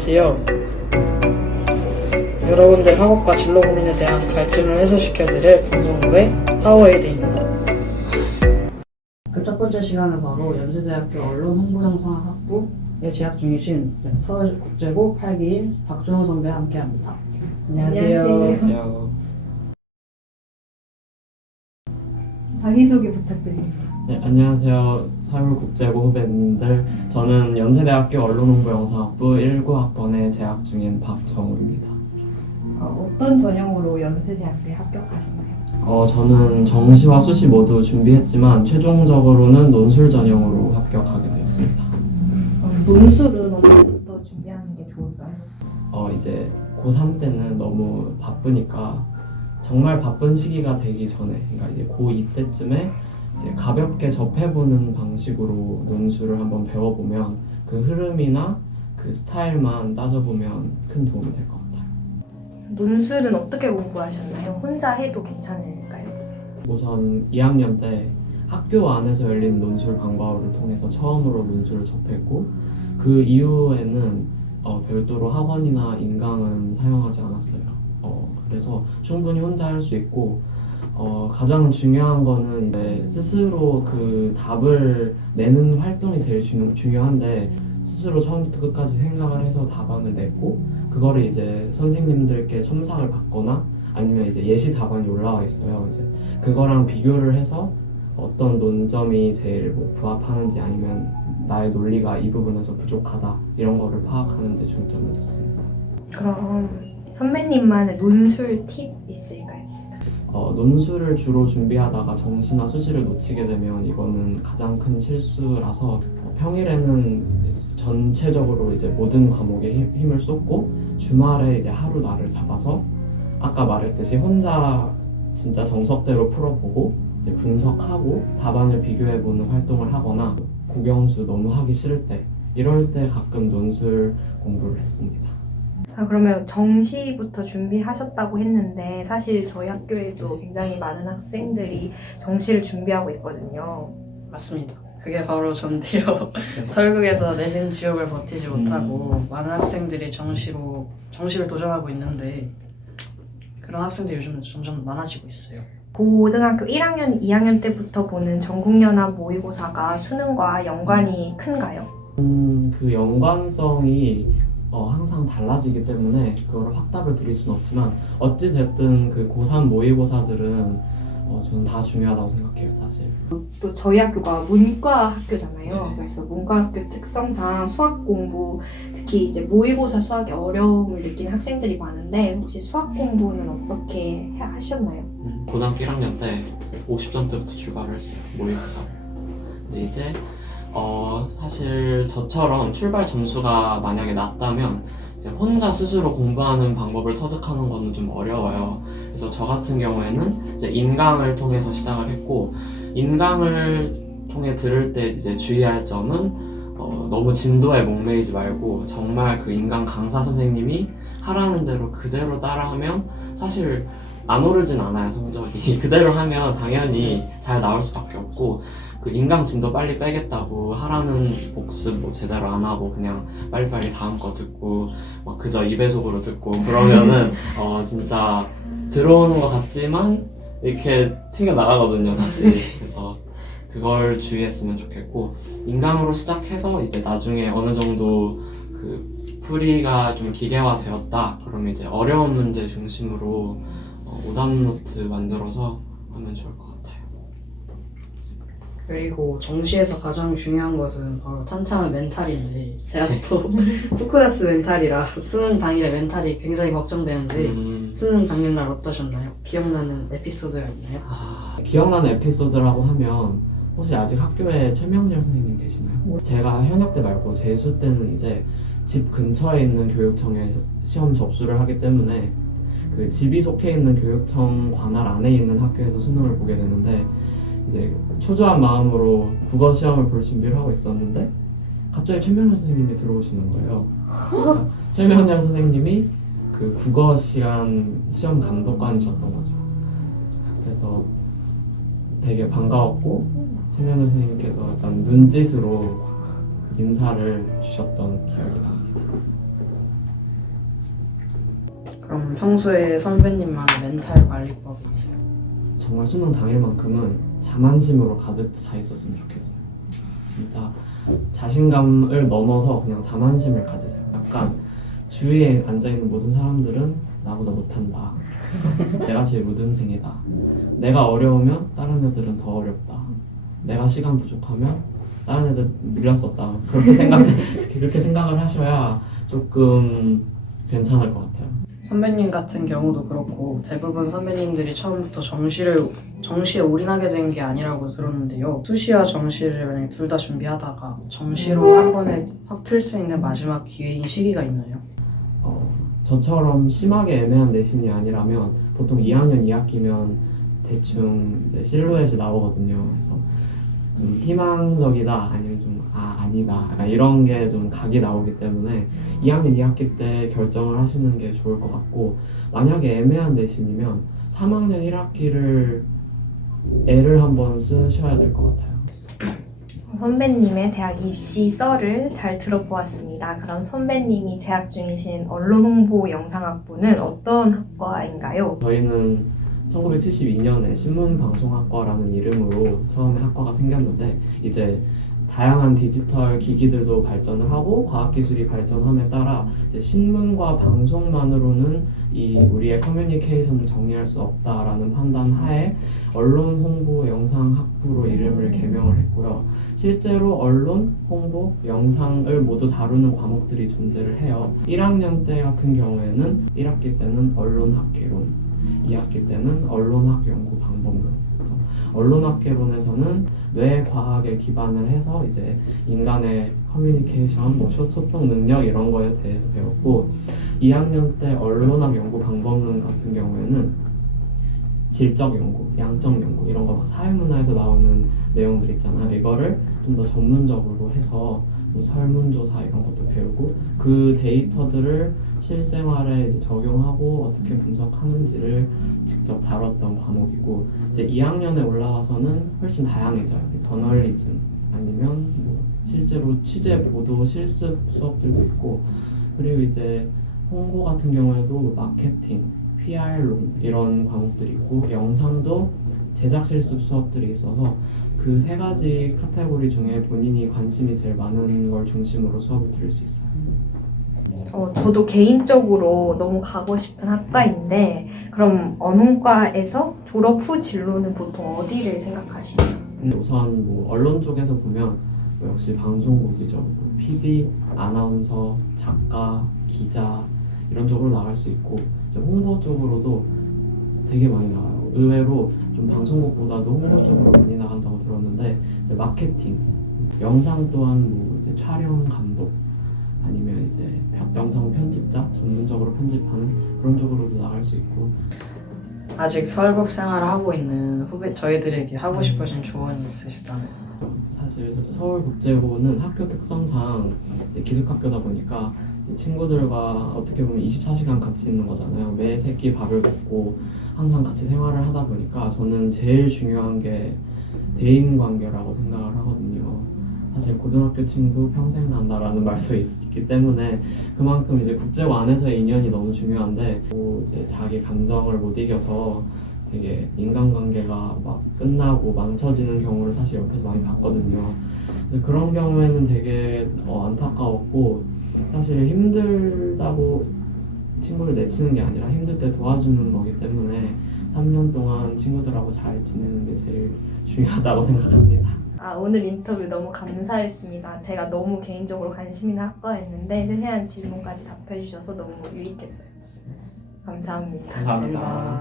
안녕하세요. 여러분들 학업과 진로 고민에 대한 갈증을 해소시켜드릴 방송부의 하워에이드입니다. 그 첫 번째 시간은 바로 연세대학교 언론홍보영상학부에 재학 중이신 서울국제고 8기인 박준호 선배와 함께합니다. 안녕하세요. 안녕하세요. 자기소개 부탁드립니다. 네, 안녕하세요. 서울국제고 후배님들. 저는 연세대학교 언론홍보영상학부 19학번에 재학 중인 박정우입니다. 어떤 전형으로 연세대학교에 합격하셨나요? 저는 정시와 수시 모두 준비했지만 최종적으로는 논술 전형으로 합격하게 되었습니다. 논술은 언제부터 준비하는 게 좋을까요? 이제 고3 때는 너무 바쁘니까 정말 바쁜 시기가 되기 전에, 그러니까 이제 고2 때쯤에 이제 가볍게 접해보는 방식으로 논술을 한번 배워보면 그 흐름이나 그 스타일만 따져보면 큰 도움이 될 것 같아요. 논술은 어떻게 공부하셨나요? 혼자 해도 괜찮을까요? 우선 2학년 때 학교 안에서 열리는 논술 방과후를 통해서 처음으로 논술을 접했고, 그 이후에는 별도로 학원이나 인강은 사용하지 않았어요. 그래서 충분히 혼자 할 수 있고, 가장 중요한 거는 이제 스스로 그 답을 내는 활동이 제일 중요한데, 스스로 처음부터 끝까지 생각을 해서 답안을 냈고, 그거를 이제 선생님들께 첨삭을 받거나 아니면 이제 예시 답안이 올라와 있어요. 이제 그거랑 비교를 해서 어떤 논점이 제일 부합하는지, 아니면 나의 논리가 이 부분에서 부족하다, 이런 거를 파악하는 데 중점을 뒀습니다. 그럼 선배님만의 논술 팁 있을까요? 논술을 주로 준비하다가 정시나 수시를 놓치게 되면 이거는 가장 큰 실수라서, 평일에는 전체적으로 이제 모든 과목에 힘을 쏟고, 주말에 이제 하루 날을 잡아서 아까 말했듯이 혼자 진짜 정석대로 풀어보고 이제 분석하고 답안을 비교해보는 활동을 하거나, 국영수 너무 하기 싫을 때, 이럴 때 가끔 논술 공부를 했습니다. 그러면 정시부터 준비하셨다고 했는데 사실 저희 학교에도 굉장히 많은 학생들이 정시를 준비하고 있거든요. 맞습니다. 그게 바로 전데요. 설국에서 내신 지옥을 버티지 못하고 많은 학생들이 정시를 도전하고 있는데, 그런 학생들이 요즘 점점 많아지고 있어요. 고등학교 1학년, 2학년 때부터 보는 전국연합 모의고사가 수능과 연관이 큰가요? 그 연관성이 항상 달라지기 때문에 그걸 확답을 드릴 수는 없지만, 어찌됐든 그 고3 모의고사들은 저는 다 중요하다고 생각해요, 사실. 또 저희 학교가 문과 학교잖아요. 네. 그래서 문과 학교 특성상 수학 공부, 특히 이제 모의고사 수학에 어려움을 느끼는 학생들이 많은데 혹시 수학 공부는 어떻게 하셨나요? 고등학교 1학년 때 50점대부터 출발을 했어요, 모의고사. 근데 이제 사실 저처럼 출발 점수가 만약에 낮다면 이제 혼자 스스로 공부하는 방법을 터득하는 거는 좀 어려워요. 그래서 저 같은 경우에는 이제 인강을 통해서 시작을 했고, 인강을 통해 들을 때 이제 주의할 점은 너무 진도에 목매이지 말고 정말 그 인강 강사 선생님이 하라는 대로 그대로 따라하면 사실 안 오르진 않아요, 성적이. 그대로 하면 당연히 잘 나올 수밖에 없고, 그 인강 진도 빨리 빼겠다고 하라는 복습 제대로 안 하고 그냥 빨리빨리 다음 거 듣고 막 그저 2배속으로 듣고 그러면은 진짜 들어오는 것 같지만 이렇게 튕겨 나가거든요, 다시. 그래서 그걸 주의했으면 좋겠고, 인강으로 시작해서 이제 나중에 어느 정도 그 풀이가 좀 기계화되었다 그러면 이제 어려운 문제 중심으로 오답노트 만들어서 하면 좋을 것 같아요. 그리고 정시에서 가장 중요한 것은 바로 탄탄한 멘탈인데, 제가 또 후크라스 멘탈이라 수능 당일에 멘탈이 굉장히 걱정되는데, 수능 당일날 어떠셨나요? 기억나는 에피소드가 있나요? 기억나는 에피소드라고 하면, 혹시 아직 학교에 최명렬 선생님 계시나요? 제가 현역 때 말고 재수 때는 이제 집 근처에 있는 교육청에 시험 접수를 하기 때문에 그 집이 속해 있는 교육청 관할 안에 있는 학교에서 수능을 보게 되는데, 이제 초조한 마음으로 국어 시험을 볼 준비를 하고 있었는데 갑자기 최명렬 선생님이 들어오시는 거예요. 그러니까 최명렬 선생님이 그 국어 시간 시험 감독관이셨던 거죠. 그래서 되게 반가웠고, 최명렬 선생님께서 약간 눈짓으로 인사를 주셨던 기억이 납니다. 그럼 평소에 선배님만의 멘탈 관리법이 있어요? 정말 수능 당일만큼은 자만심으로 가득 차 있었으면 좋겠어요. 진짜 자신감을 넘어서 그냥 자만심을 가지세요. 약간 주위에 앉아있는 모든 사람들은 나보다 못한다. 내가 제일 우등생이다. 내가 어려우면 다른 애들은 더 어렵다. 내가 시간 부족하면 다른 애들 밀렸었다. 그렇게 생각을 하셔야 조금 괜찮을 것 같아요. 선배님 같은 경우도 그렇고 대부분 선배님들이 처음부터 정시에 올인하게 된 게 아니라고 들었는데요. 수시와 정시를 만약에 둘 다 준비하다가 정시로 한 번에 확 틀 수 있는 마지막 기회인 시기가 있나요? 저처럼 심하게 애매한 내신이 아니라면 보통 2학년 2학기면 대충 이제 실루엣이 나오거든요. 그래서 좀 희망적이다 아니면 좀 아니다 약간 이런 게 좀 각이 나오기 때문에 2학년 2학기 때 결정을 하시는 게 좋을 것 같고, 만약에 애매한 내신이면 3학년 1학기를 애를 한번 쓰셔야 될 것 같아요. 선배님의 대학 입시 썰을 잘 들어보았습니다. 그럼 선배님이 재학 중이신 언론홍보영상학부는 어떤 학과인가요? 저희는 1972년에 신문방송학과라는 이름으로 처음에 학과가 생겼는데, 이제 다양한 디지털 기기들도 발전을 하고 과학기술이 발전함에 따라 이제 신문과 방송만으로는 이 우리의 커뮤니케이션을 정리할 수 없다라는 판단 하에 언론 홍보 영상 학부로 이름을 개명을 했고요. 실제로 언론, 홍보, 영상을 모두 다루는 과목들이 존재를 해요. 1학년 때 같은 경우에는 1학기 때는 언론학개론, 2학기 때는 언론학연구방법론. 그래서 언론학개론에서는 뇌과학에 기반을 해서 이제 인간의 커뮤니케이션, 소통 능력 이런 거에 대해서 배웠고, 2학년 때 언론학 연구 방법론 같은 경우에는 질적 연구, 양적 연구 이런 거 막 사회문화에서 나오는 내용들 있잖아요. 이거를 좀 더 전문적으로 해서 뭐 설문조사 이런 것도 배우고, 그 데이터들을 실생활에 이제 적용하고 어떻게 분석하는지를 직접 다뤘던 과목이고, 이제 2학년에 올라와서는 훨씬 다양해져요. 저널리즘 아니면 뭐 실제로 취재 보도 실습 수업들도 있고, 그리고 이제 홍보 같은 경우에도 마케팅, PR론 이런 과목들이 있고, 영상도 제작 실습 수업들이 있어서 그 세 가지 카테고리 중에 본인이 관심이 제일 많은 걸 중심으로 수업을 들을 수 있어요. 저도 개인적으로 너무 가고 싶은 학과인데, 그럼 언론과에서 졸업 후 진로는 보통 어디를 생각하시나요? 우선 뭐 언론 쪽에서 보면 뭐 역시 방송국이죠. 뭐 PD, 아나운서, 작가, 기자 이런 쪽으로 나갈 수 있고, 이제 홍보 쪽으로도 되게 많이 나와요. 의외로 좀 방송국보다도 홍보 쪽으로 많이 나간다고 들었는데, 이제 마케팅, 영상 또한 뭐 이제 촬영 감독 아니면 이제 영상 편집자, 전문적으로 편집하는 그런 쪽으로도 나갈 수 있고. 아직 서울국 생활을 하고 있는 저희들에게 하고 싶으신 조언이 있으시다면? 사실 서울국제고는 학교 특성상 이제 기숙학교다 보니까 이제 친구들과 어떻게 보면 24시간 같이 있는 거잖아요. 매 새끼 밥을 먹고 항상 같이 생활을 하다 보니까 저는 제일 중요한 게 대인관계라고 생각을 하거든요. 사실 고등학교 친구 평생 간다라는 말도 있기 때문에 그만큼 이제 국제고 안에서의 인연이 너무 중요한데, 뭐 이제 자기 감정을 못 이겨서 되게 인간관계가 막 끝나고 망쳐지는 경우를 사실 옆에서 많이 봤거든요. 근데 그런 경우에는 되게 안타까웠고, 사실 힘들다고 친구를 내치는 게 아니라 힘들 때 도와주는 거기 때문에 3년 동안 친구들하고 잘 지내는 게 제일 중요하다고 생각합니다. 오늘 인터뷰 너무 감사했습니다. 제가 너무 개인적으로 관심 있는 학과였는데 세세한 질문까지 답해주셔서 너무 유익했어요. 감사합니다. 감사합니다.